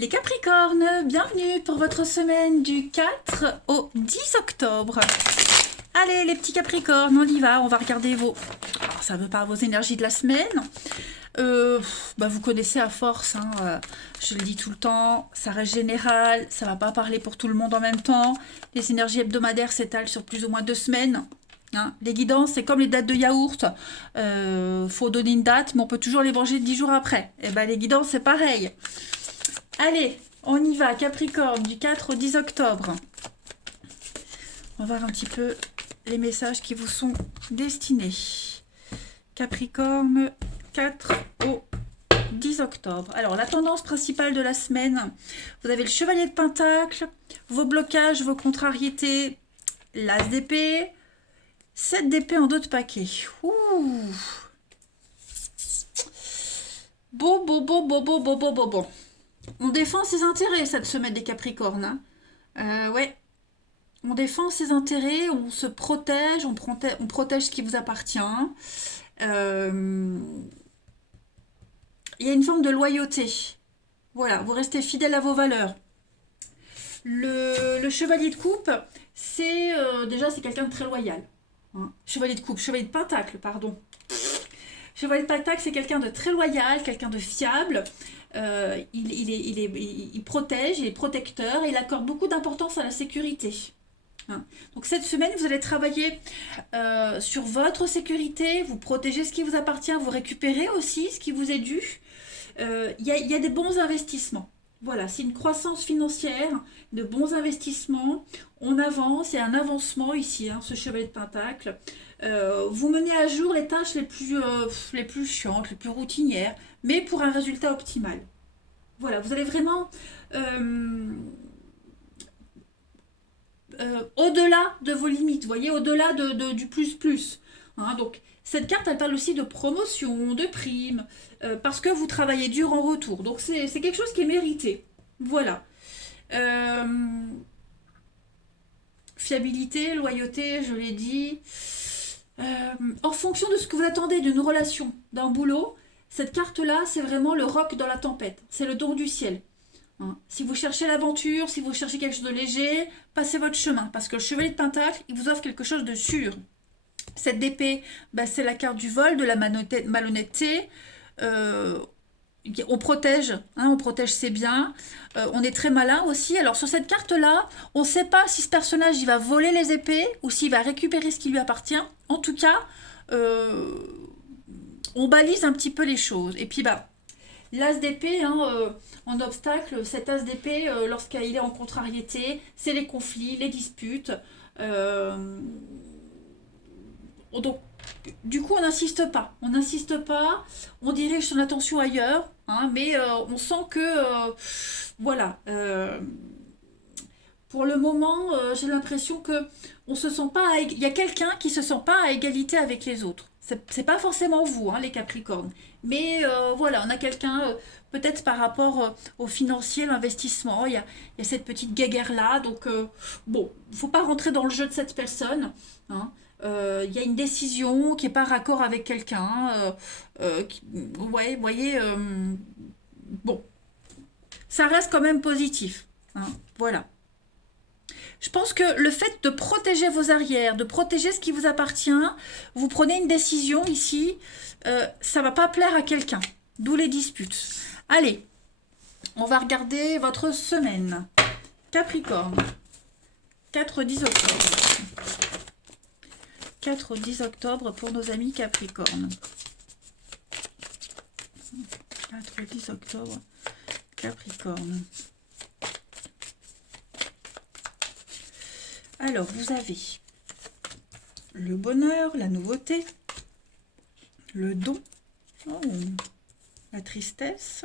Les Capricornes, bienvenue pour votre semaine du 4 au 10 octobre. Allez les petits Capricornes, on y va, on va regarder vos... Alors, ça veut pas vos énergies de la semaine. Vous connaissez à force, hein, je le dis tout le temps, ça reste général, ça va pas parler pour tout le monde en même temps. Les énergies hebdomadaires s'étalent sur plus ou moins 2 semaines. Hein. Les guidances, c'est comme les dates de yaourt. Faut donner une date, mais on peut toujours les manger 10 jours après. Et ben les guidances, c'est pareil. Allez, on y va, Capricorne, du 4 au 10 octobre. On va voir un petit peu les messages qui vous sont destinés. Capricorne, 4 au 10 octobre. Alors, la tendance principale de la semaine, vous avez le chevalier de Pentacle, vos blocages, vos contrariétés, l'as d'épée, 7 d'épée en dos de paquet. Ouh. Bon. On défend ses intérêts cette semaine des Capricornes. Hein. Ouais. On défend ses intérêts, on se protège, on protège ce qui vous appartient. Il y a une forme de loyauté. Voilà, vous restez fidèle à vos valeurs. Le chevalier de coupe, c'est déjà c'est quelqu'un de très loyal. Hein. Chevalier de coupe, chevalier de pentacle, pardon. Chevalier de pentacle, c'est quelqu'un de très loyal, quelqu'un de fiable. Il protège, il est protecteur et il accorde beaucoup d'importance à la sécurité. Hein. Donc cette semaine, vous allez travailler sur votre sécurité, vous protégez ce qui vous appartient, vous récupérez aussi ce qui vous est dû. Il y a des bons investissements. Voilà, c'est une croissance financière, de bons investissements. On avance, il y a un avancement ici, hein, ce chevalier de pentacle. Vous menez à jour les tâches les plus chiantes, les plus routinières, mais pour un résultat optimal. Voilà, vous allez vraiment au-delà de vos limites, vous voyez, au-delà du plus. Hein, donc, cette carte, elle parle aussi de promotion, de primes, parce que vous travaillez dur en retour. Donc, c'est quelque chose qui est mérité. Voilà. Fiabilité, loyauté, je l'ai dit. En fonction de ce que vous attendez d'une relation, d'un boulot, cette carte-là, c'est vraiment le roc dans la tempête. C'est le don du ciel. Hein. Si vous cherchez l'aventure, si vous cherchez quelque chose de léger, passez votre chemin. Parce que le chevalier de pentacle, il vous offre quelque chose de sûr. Cette d'épée, c'est la carte du vol, de la malhonnêteté. On protège ses biens. On est très malin aussi. Alors sur cette carte-là, on ne sait pas si ce personnage il va voler les épées ou s'il va récupérer ce qui lui appartient. En tout cas, on balise un petit peu les choses. Et puis l'as d'épée, en obstacle, cet as d'épée, lorsqu'il est en contrariété, c'est les conflits, les disputes. Donc, du coup, on n'insiste pas. On dirige son attention ailleurs, hein, mais on sent que, voilà. Pour le moment, j'ai l'impression que on se sent pas. Il y a quelqu'un qui se sent pas à égalité avec les autres. C'est pas forcément vous, hein, les Capricornes. Mais voilà, on a quelqu'un, peut-être par rapport au financier, l'investissement, il y a cette petite guéguerre-là. Donc, bon, il ne faut pas rentrer dans le jeu de cette personne. Hein. Il y a une décision qui n'est pas raccord avec quelqu'un. Ouais, vous voyez, bon, ça reste quand même positif. Hein, voilà. Je pense que le fait de protéger vos arrières, de protéger ce qui vous appartient, vous prenez une décision ici, ça ne va pas plaire à quelqu'un. D'où les disputes. Allez, on va regarder votre semaine. Capricorne, 4 au 10 octobre. 4 au 10 octobre pour nos amis Capricorne. 4 au 10 octobre, Capricorne. Alors, vous avez le bonheur, la nouveauté, le don, la tristesse.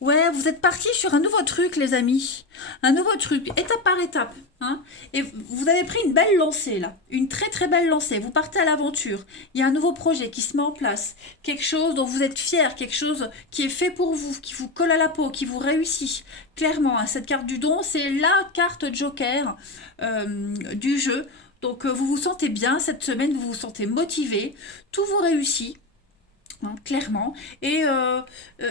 Ouais, vous êtes partis sur un nouveau truc, les amis. Un nouveau truc, étape par étape. Hein. Et vous avez pris une belle lancée, là. Une très très belle lancée. Vous partez à l'aventure. Il y a un nouveau projet qui se met en place. Quelque chose dont vous êtes fiers. Quelque chose qui est fait pour vous, qui vous colle à la peau, qui vous réussit. Clairement, hein, cette carte du don, c'est la carte joker du jeu. Donc, vous vous sentez bien cette semaine. Vous vous sentez motivé. Tout vous réussit. hein, clairement. Et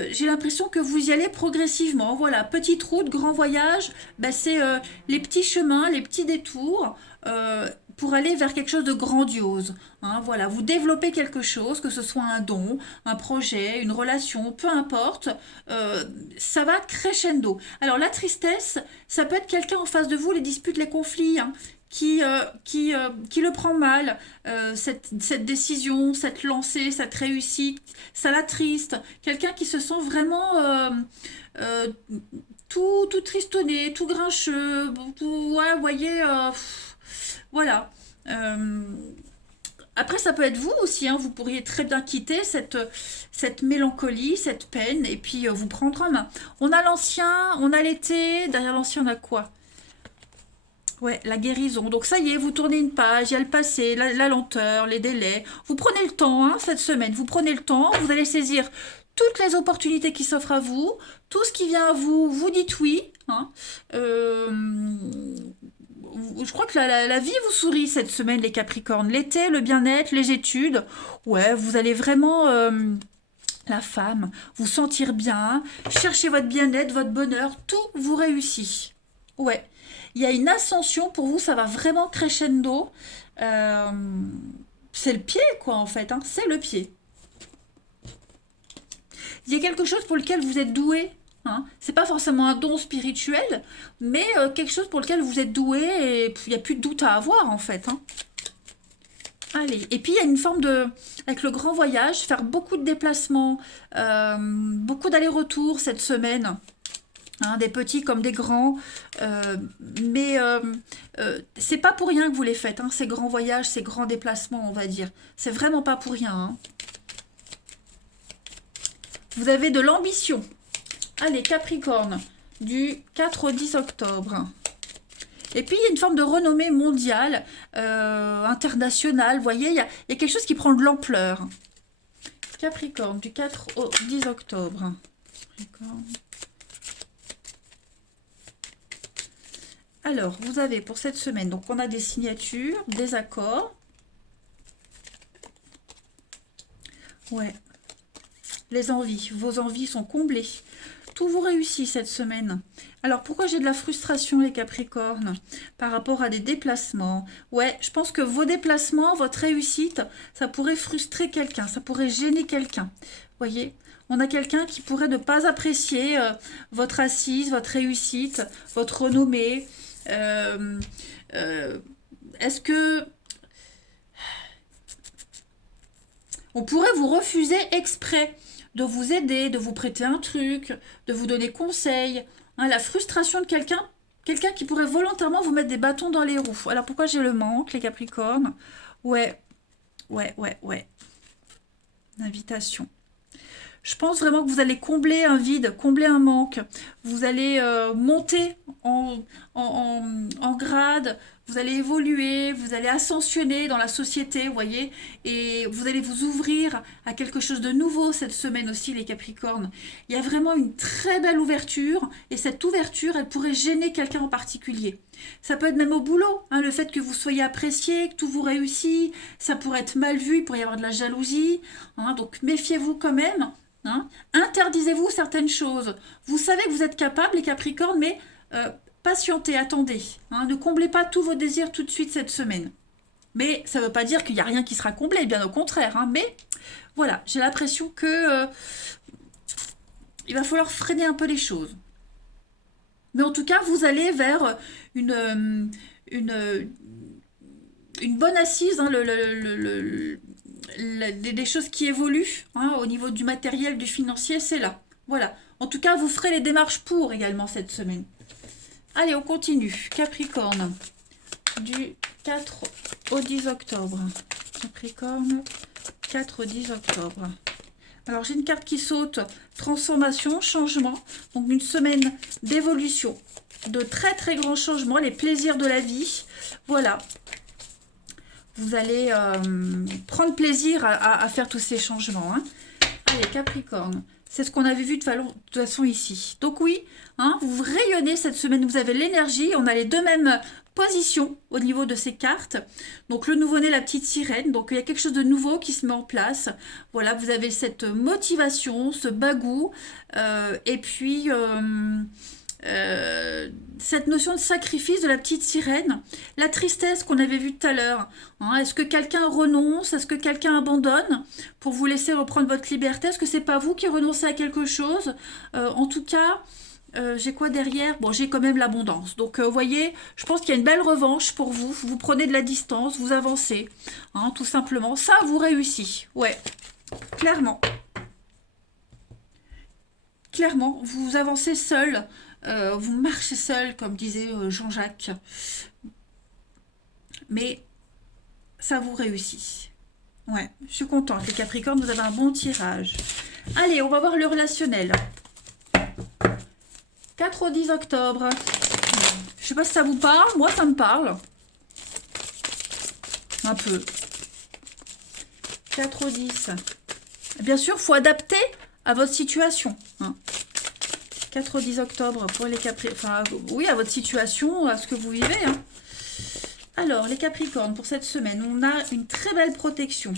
j'ai l'impression que vous y allez progressivement. Voilà, petite route, grand voyage, ben, c'est les petits chemins, les petits détours pour aller vers quelque chose de grandiose. Hein, voilà, vous développez quelque chose, que ce soit un don, un projet, une relation, peu importe, euh, ça va crescendo. Alors la tristesse, ça peut être quelqu'un en face de vous, les disputes, les conflits, hein, qui le prend mal, cette décision, cette lancée, cette réussite, ça l'attriste. Quelqu'un qui se sent vraiment euh, tout tristonné, tout grincheux, tout, ouais, vous voyez, voilà. Euh, Après, ça peut être vous aussi, hein, vous pourriez très bien quitter cette mélancolie, cette peine, et puis vous prendre en main. On a l'ancien, on a l'été, derrière l'ancien on a quoi? Ouais, la guérison. Donc ça y est, vous tournez une page, il y a le passé, la lenteur, les délais. Vous prenez le temps, hein, cette semaine, vous prenez le temps, vous allez saisir toutes les opportunités qui s'offrent à vous, tout ce qui vient à vous, vous dites oui. Hein. Euh, je crois que la vie vous sourit cette semaine, les Capricornes. L'été, le bien-être, les études. Ouais, vous allez vraiment, la femme, vous sentir bien, chercher votre bien-être, votre bonheur, tout vous réussit. Ouais. Il y a une ascension pour vous, ça va vraiment crescendo. Euh, c'est le pied, quoi, en fait. Hein, c'est le pied. Il y a quelque chose pour lequel vous êtes doué. Hein. C'est pas forcément un don spirituel, mais quelque chose pour lequel vous êtes doué et il n'y a plus de doute à avoir, en fait. Hein. Allez, et puis il y a une forme de, avec le grand voyage, faire beaucoup de déplacements, beaucoup d'allers-retours cette semaine, hein, des petits comme des grands, euh, mais c'est pas pour rien que vous les faites, hein, ces grands voyages, ces grands déplacements, on va dire. C'est vraiment pas pour rien. Hein. Vous avez de l'ambition. Allez, Capricorne, du 4 au 10 octobre. Et puis, il y a une forme de renommée mondiale, internationale. Vous voyez, il y a quelque chose qui prend de l'ampleur. Capricorne, du 4 au 10 octobre. Capricorne. Alors, vous avez pour cette semaine, donc on a des signatures, des accords. Ouais. Les envies, vos envies sont comblées. Tout vous réussit cette semaine. Alors, pourquoi j'ai de la frustration, les Capricornes, par rapport à des déplacements? Ouais, je pense que vos déplacements, votre réussite, ça pourrait frustrer quelqu'un, ça pourrait gêner quelqu'un. Voyez, on a quelqu'un qui pourrait ne pas apprécier votre assise, votre réussite, votre renommée. Euh, euh, Est-ce que on pourrait vous refuser exprès de vous aider, de vous prêter un truc, de vous donner conseil. Hein, la frustration de quelqu'un, quelqu'un qui pourrait volontairement vous mettre des bâtons dans les roues. Alors pourquoi j'ai le manque, les Capricornes? Ouais, ouais. Invitation. Je pense vraiment que vous allez combler un vide, combler un manque. Vous allez monter en grade, vous allez évoluer, vous allez ascensionner dans la société, vous voyez, et vous allez vous ouvrir à quelque chose de nouveau cette semaine aussi, les Capricornes. Il y a vraiment une très belle ouverture, et cette ouverture, elle pourrait gêner quelqu'un en particulier. Ça peut être même au boulot, hein, le fait que vous soyez apprécié, que tout vous réussit, ça pourrait être mal vu, il pourrait y avoir de la jalousie, hein, donc méfiez-vous quand même. Hein. Interdisez-vous certaines choses. Vous savez que vous êtes capable, les Capricornes, mais patientez, attendez. Hein. Ne comblez pas tous vos désirs tout de suite cette semaine. Mais ça ne veut pas dire qu'il n'y a rien qui sera comblé, bien au contraire. Hein. Mais voilà, j'ai l'impression que il va falloir freiner un peu les choses. Mais en tout cas, vous allez vers une, une bonne assise, hein, des choses qui évoluent hein, au niveau du matériel, du financier, c'est là. Voilà. En tout cas, vous ferez les démarches pour également cette semaine. Allez, on continue. Capricorne, du 4 au 10 octobre. Capricorne, 4 au 10 octobre. Alors, j'ai une carte qui saute. Transformation, changement. Donc, une semaine d'évolution. De très, très grands changements. Les plaisirs de la vie. Voilà. Vous allez prendre plaisir à faire tous ces changements. Hein. Allez, Capricorne. C'est ce qu'on avait vu de toute façon ici. Donc oui, hein, vous rayonnez cette semaine. Vous avez l'énergie. On a les deux mêmes position au niveau de ces cartes. Donc le nouveau-né, la petite sirène. Donc il y a quelque chose de nouveau qui se met en place. Voilà, vous avez cette motivation, ce bagou. Et puis cette notion de sacrifice de la petite sirène. La tristesse qu'on avait vue tout à l'heure. Hein, est-ce que quelqu'un renonce? Est-ce que quelqu'un abandonne pour vous laisser reprendre votre liberté? Est-ce que c'est pas vous qui renoncez à quelque chose? En tout cas... j'ai quoi derrière? Bon, j'ai quand même l'abondance. Donc, vous voyez, je pense qu'il y a une belle revanche pour vous. Vous prenez de la distance, vous avancez, hein, tout simplement. Ça vous réussit. Ouais, clairement. Clairement, vous avancez seul. Vous marchez seul, comme disait Jean-Jacques. Mais ça vous réussit. Ouais, je suis contente. Les Capricornes, vous avez un bon tirage. Allez, on va voir le relationnel. 4 au 10 octobre. Je sais pas si ça vous parle. Moi, ça me parle. Un peu. 4 au 10. Bien sûr, il faut adapter à votre situation. Hein. 4 au 10 octobre pour les Capricornes. Enfin, oui, à votre situation, à ce que vous vivez. Hein. Alors, les Capricornes, pour cette semaine, on a une très belle protection.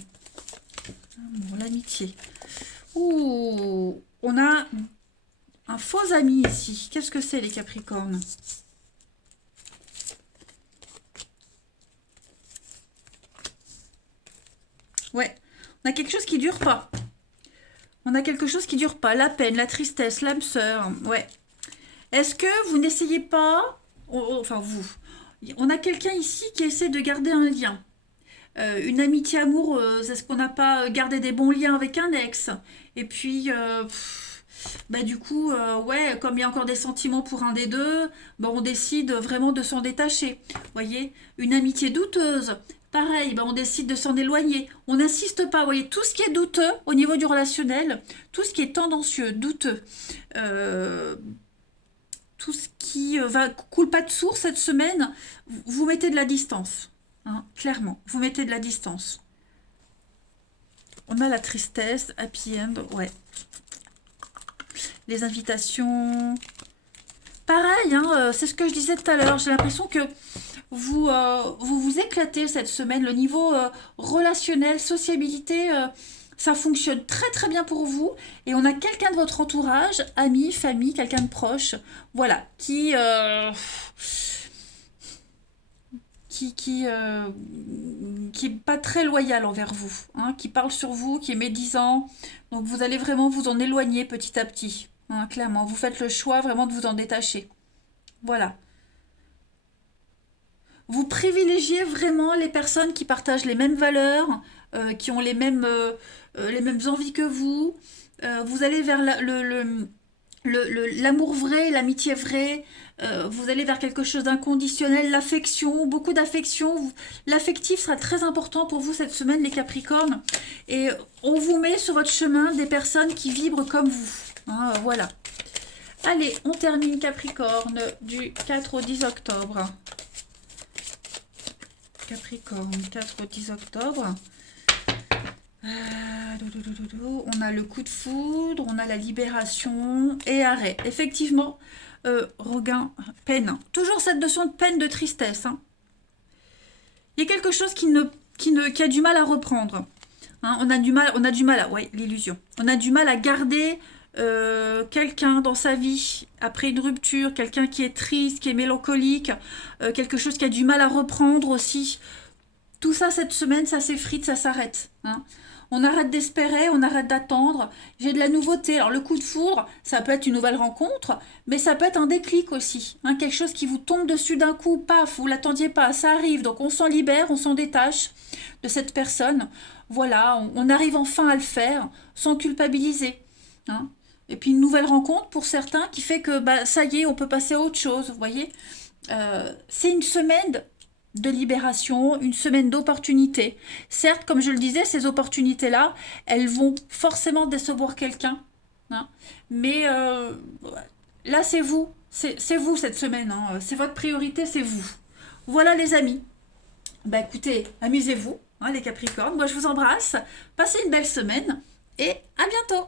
Bon, l'amitié. Ouh, on a un faux ami ici. Qu'est-ce que c'est, les Capricornes? Ouais, on a quelque chose qui dure pas. On a quelque chose qui dure pas. La peine, la tristesse, l'âme sœur. Ouais. Est-ce que vous n'essayez pas... Enfin, vous. On a quelqu'un ici qui essaie de garder un lien. Une amitié amoureuse. Est-ce qu'on n'a pas gardé des bons liens avec un ex? Et puis... bah du coup, ouais, comme il y a encore des sentiments pour un des deux, bah on décide vraiment de s'en détacher. Voyez, une amitié douteuse, pareil, bah on décide de s'en éloigner. On n'insiste pas, voyez, tout ce qui est douteux au niveau du relationnel, tout ce qui est tendancieux, douteux, tout ce qui coule pas de source cette semaine, vous mettez de la distance, hein, clairement, vous mettez de la distance. On a la tristesse, happy end, ouais. Les invitations. Pareil, hein, c'est ce que je disais tout à l'heure. J'ai l'impression que vous éclatez cette semaine. Le niveau relationnel, sociabilité, ça fonctionne très très bien pour vous. Et on a quelqu'un de votre entourage, ami, famille, quelqu'un de proche, voilà, qui est pas très loyal envers vous, hein, qui parle sur vous, qui est médisant. Donc vous allez vraiment vous en éloigner petit à petit. Hein, clairement, vous faites le choix vraiment de vous en détacher. Voilà. Vous privilégiez vraiment les personnes qui partagent les mêmes valeurs, qui ont les mêmes envies que vous. Vous allez vers l'amour vrai, l'amitié vraie. Vous allez vers quelque chose d'inconditionnel, l'affection, beaucoup d'affection. L'affectif sera très important pour vous cette semaine, les Capricornes. Et on vous met sur votre chemin des personnes qui vibrent comme vous. Hein, voilà. Allez, on termine Capricorne du 4 au 10 octobre. Capricorne, 4 au 10 octobre. On a le coup de foudre, on a la libération et arrêt. Effectivement, regain, peine. Toujours cette notion de peine, de tristesse. Hein. Il y a quelque chose qui a du mal à reprendre. Hein, on a du mal à... Ouais, l'illusion. On a du mal à garder quelqu'un dans sa vie après une rupture, quelqu'un qui est triste, qui est mélancolique, quelque chose qui a du mal à reprendre aussi. Tout ça, cette semaine, ça s'effrite, ça s'arrête. Hein. On arrête d'espérer, on arrête d'attendre. J'ai de la nouveauté. Alors, le coup de foudre, ça peut être une nouvelle rencontre, mais ça peut être un déclic aussi. Hein, quelque chose qui vous tombe dessus d'un coup, paf, vous l'attendiez pas, ça arrive. Donc, on s'en libère, on s'en détache de cette personne. Voilà, on arrive enfin à le faire sans culpabiliser. Hein. Et puis, une nouvelle rencontre pour certains qui fait que, bah, ça y est, on peut passer à autre chose, vous voyez. C'est une semaine de libération, une semaine d'opportunités. Certes, comme je le disais, ces opportunités-là, elles vont forcément décevoir quelqu'un. Hein, mais là, c'est vous. C'est vous cette semaine. Hein, c'est votre priorité, c'est vous. Voilà les amis. Bah écoutez, amusez-vous, hein, les Capricornes. Moi, je vous embrasse. Passez une belle semaine et à bientôt.